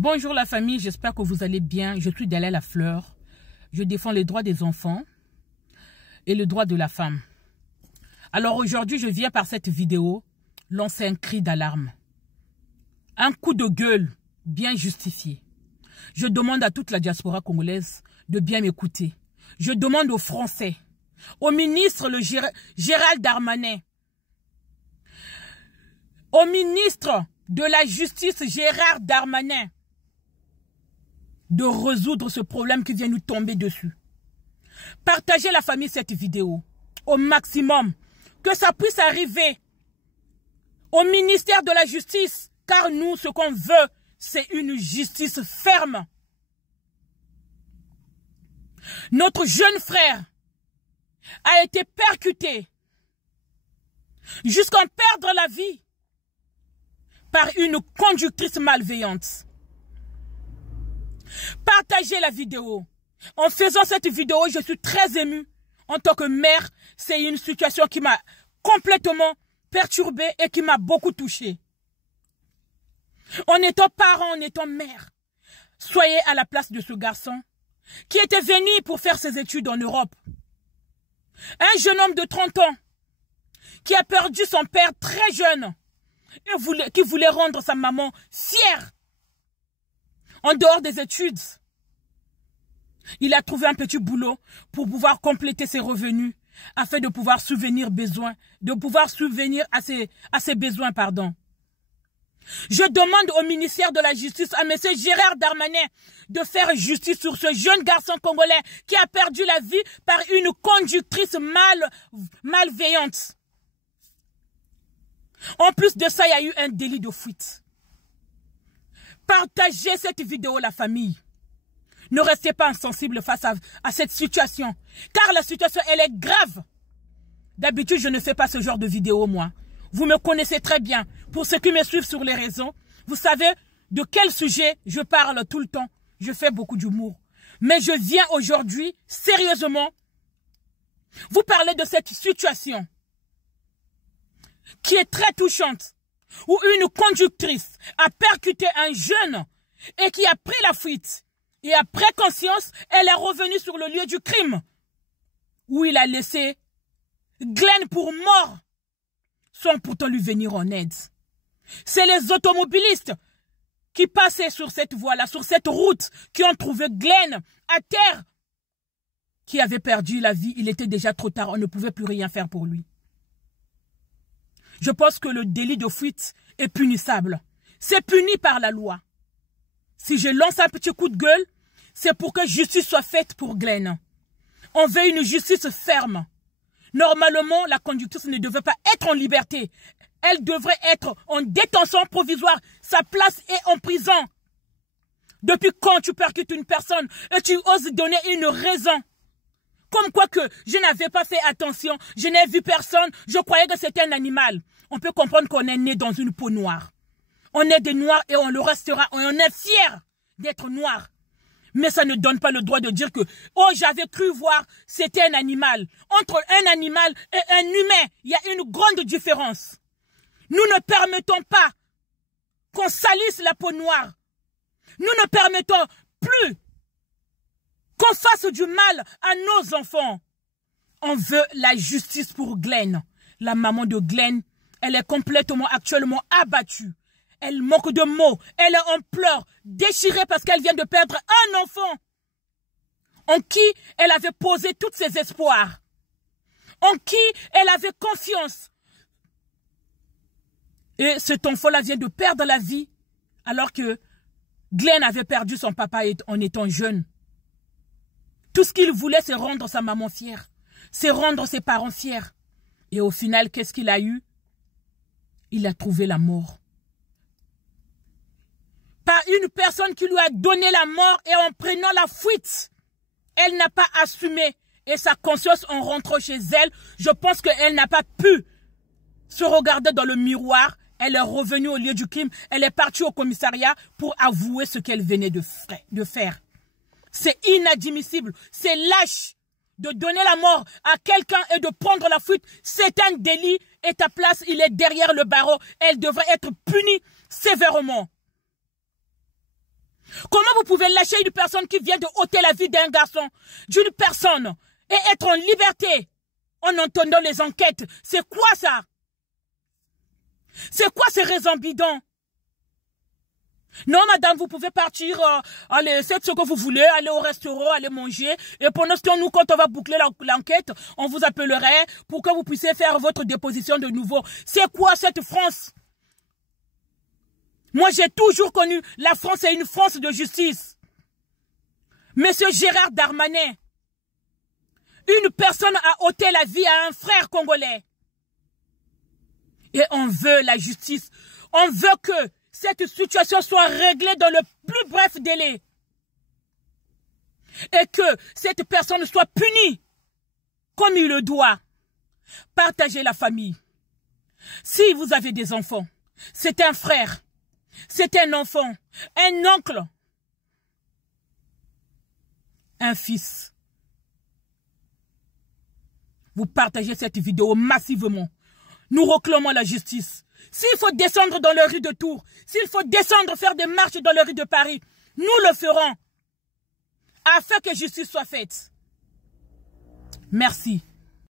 Bonjour la famille, j'espère que vous allez bien. Je suis Dalla Lafleur. Je défends les droits des enfants et le droit de la femme. Alors aujourd'hui, je viens par cette vidéo lancer un cri d'alarme. Un coup de gueule bien justifié. Je demande à toute la diaspora congolaise de bien m'écouter. Je demande aux Français, au ministre Gérald Darmanin, au ministre de la Justice Gérard Darmanin, de résoudre ce problème qui vient nous tomber dessus. Partagez la famille cette vidéo au maximum, que ça puisse arriver au ministère de la Justice, car nous, ce qu'on veut, c'est une justice ferme. Notre jeune frère a été percuté jusqu'à perdre la vie par une conductrice malveillante. Partagez la vidéo. En faisant cette vidéo, je suis très émue. En tant que mère, c'est une situation qui m'a complètement perturbée et qui m'a beaucoup touchée. En étant parent, en étant mère, soyez à la place de ce garçon qui était venu pour faire ses études en Europe. Un jeune homme de 30 ans qui a perdu son père très jeune et qui voulait rendre sa maman fière. En dehors des études, il a trouvé un petit boulot pour pouvoir compléter ses revenus afin de pouvoir subvenir à ses besoins, pardon. Je demande au ministère de la Justice, à M. Gérard Darmanin, de faire justice sur ce jeune garçon congolais qui a perdu la vie par une conductrice malveillante. En plus de ça, il y a eu un délit de fuite. Partagez cette vidéo, la famille. Ne restez pas insensible face à cette situation. Car la situation, elle est grave. D'habitude, je ne fais pas ce genre de vidéo, moi. Vous me connaissez très bien. Pour ceux qui me suivent sur les réseaux, vous savez de quel sujet je parle tout le temps. Je fais beaucoup d'humour. Mais je viens aujourd'hui, sérieusement, vous parler de cette situation qui est très touchante, où une conductrice a percuté un jeune et qui a pris la fuite. Et après conscience, elle est revenue sur le lieu du crime, où il a laissé Glenn pour mort, sans pourtant lui venir en aide. C'est les automobilistes qui passaient sur cette voie-là, sur cette route, qui ont trouvé Glenn à terre, qui avait perdu la vie. Il était déjà trop tard, on ne pouvait plus rien faire pour lui. Je pense que le délit de fuite est punissable. C'est puni par la loi. Si je lance un petit coup de gueule, c'est pour que justice soit faite pour Glenn. On veut une justice ferme. Normalement, la conductrice ne devait pas être en liberté. Elle devrait être en détention provisoire. Sa place est en prison. Depuis quand tu percutes une personne et tu oses donner une raison? Comme quoi que je n'avais pas fait attention, je n'ai vu personne, je croyais que c'était un animal. On peut comprendre qu'on est né dans une peau noire. On est des noirs et on le restera. On est fiers d'être noirs. Mais ça ne donne pas le droit de dire que « Oh, j'avais cru voir, c'était un animal. » Entre un animal et un humain, il y a une grande différence. Nous ne permettons pas qu'on salisse la peau noire. Nous ne permettons plus qu'on fasse du mal à nos enfants. On veut la justice pour Glenn. La maman de Glenn, elle est complètement actuellement abattue. Elle manque de mots. Elle est en pleurs, déchirée parce qu'elle vient de perdre un enfant en qui elle avait posé tous ses espoirs, en qui elle avait confiance. Et cet enfant-là vient de perdre la vie alors que Glenn avait perdu son papa en étant jeune. Tout ce qu'il voulait, c'est rendre sa maman fière. C'est rendre ses parents fiers. Et au final, qu'est-ce qu'il a eu? Il a trouvé la mort. Par une personne qui lui a donné la mort et en prenant la fuite. Elle n'a pas assumé. Et sa conscience en rentrant chez elle, je pense qu'elle n'a pas pu se regarder dans le miroir. Elle est revenue au lieu du crime. Elle est partie au commissariat pour avouer ce qu'elle venait de faire. C'est inadmissible. C'est lâche de donner la mort à quelqu'un et de prendre la fuite. C'est un délit et ta place, il est derrière le barreau. Elle devrait être punie sévèrement. Comment vous pouvez lâcher une personne qui vient de ôter la vie d'un garçon, d'une personne, et être en liberté en entendant les enquêtes? C'est quoi ça? C'est quoi ces raisons bidons? Non, madame, vous pouvez partir, aller, faites ce que vous voulez, aller au restaurant, aller manger. Et pendant ce temps, nous, quand on va boucler l'enquête, on vous appellerait pour que vous puissiez faire votre déposition de nouveau. C'est quoi cette France? Moi, j'ai toujours connu la France est une France de justice. Monsieur Gérard Darmanin, une personne a ôté la vie à un frère congolais. Et on veut la justice. On veut que cette situation soit réglée dans le plus bref délai. Et que cette personne soit punie comme il le doit. Partagez la famille. Si vous avez des enfants, c'est un frère, c'est un enfant, un oncle, un fils. Vous partagez cette vidéo massivement. Nous réclamons la justice. S'il faut descendre dans les rues de Tours, s'il faut descendre faire des marches dans les rues de Paris, nous le ferons afin que justice soit faite. Merci.